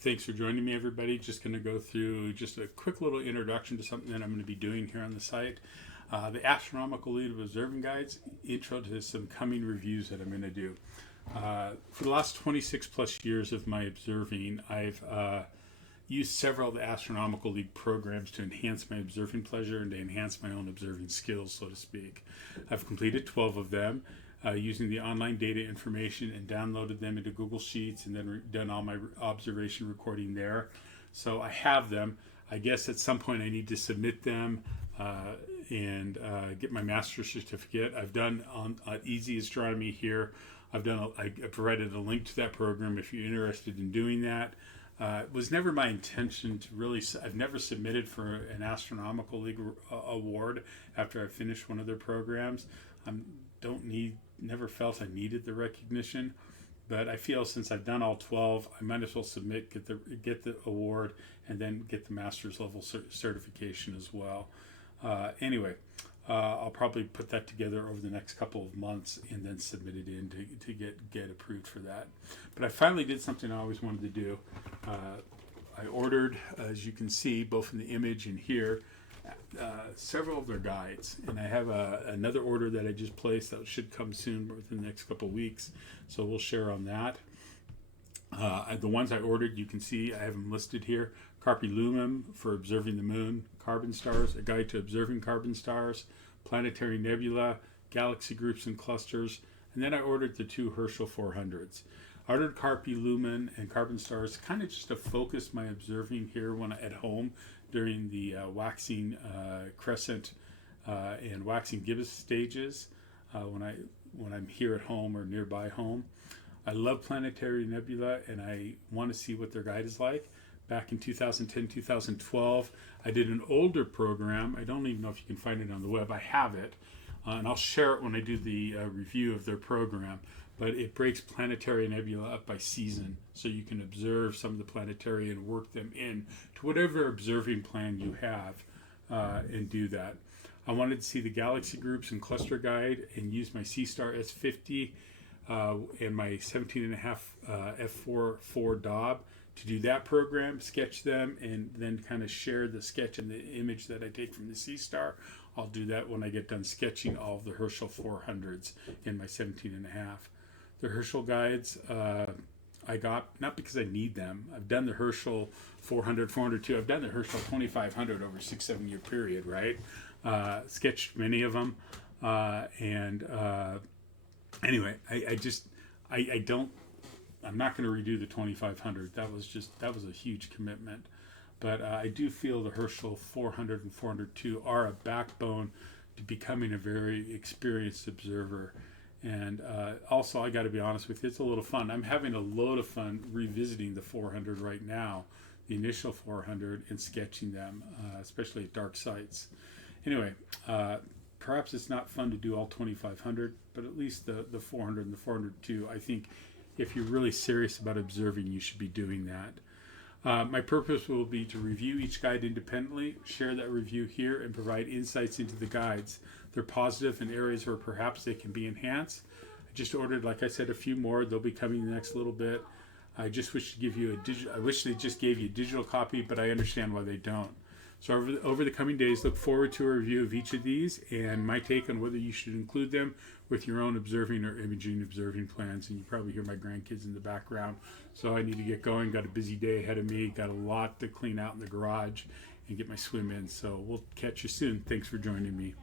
Thanks for joining me, everybody. Just going to go through just a quick little introduction to something that I'm going to be doing here on the site. The Astronomical League of Observing Guides, intro to some coming reviews that I'm going to do. For the last 26 plus years of my observing, I've used several of the Astronomical League programs to enhance my observing pleasure and to enhance my own observing skills, so to speak. I've completed 12 of them. Using the online data information and downloaded them into Google Sheets and then done all my observation recording there. So I have them. I guess at some point I need to submit them and get my master's certificate. I've done on Easy Astronomy here. I provided a link to that program if you're interested in doing that. It was never my intention to really, I've never submitted for an Astronomical League award after I finished one of their programs. Never felt I needed the recognition, but I feel since I've done all 12, I might as well submit, get the award, and then get the master's level certification as well. Anyway, I'll probably put that together over the next couple of months and then submit it in to get approved for that. But I finally did something I always wanted to do. I ordered, as you can see, both in the image and here, several of their guides, and I have another order that I just placed that should come soon within the next couple of weeks, so we'll share on that. The ones I ordered, you can see I have them listed here. Carpe Lunam for observing the moon, carbon stars, a guide to observing carbon stars, Planetary Nebula, galaxy groups and clusters, and then I ordered the two Herschel 400s. I ordered Carpe Lumen and carbon stars kind of just to focus my observing here when at home during the waxing crescent and waxing gibbous stages when I'm here at home or nearby home. I love Planetary Nebula and I want to see what their guide is like. Back in 2010, 2012, I did an older program. I don't even know if you can find it on the web. I have it, and I'll share it when I do the review of their program. But it breaks Planetary Nebula up by season, so you can observe some of the planetary and work them in to whatever observing plan you have and do that. I wanted to see the galaxy groups and cluster guide and use my C-Star S50 and my 17.5 f4 Dob to do that program, sketch them, and then kind of share the sketch and the image that I take from the C-Star. I'll do that when I get done sketching all of the Herschel 400s in my 17.5. The Herschel guides I got, not because I need them. I've done the Herschel 400, 402. I've done the Herschel 2500 over a 6-7 year period, right? Sketched many of them. Anyway, I'm not going to redo the 2500. That was a huge commitment. But I do feel the Herschel 400 and 402 are a backbone to becoming a very experienced observer. And also, I got to be honest with you, it's a little fun. I'm having a load of fun revisiting the 400 right now, the initial 400, and sketching them, especially at dark sites. Anyway, perhaps it's not fun to do all 2500, but at least the 400 and the 402, I think if you're really serious about observing, you should be doing that. My purpose will be to review each guide independently, share that review here, and provide insights into the guides. They're positive in areas where perhaps they can be enhanced. I just ordered, like I said, a few more. They'll be coming the next little bit. I just wish to give you I wish they just gave you a digital copy, but I understand why they don't. So over the coming days, look forward to a review of each of these and my take on whether you should include them with your own observing or imaging observing plans. And you probably hear my grandkids in the background. So I need to get going. Got a busy day ahead of me. Got a lot to clean out in the garage and get my swim in. So we'll catch you soon. Thanks for joining me.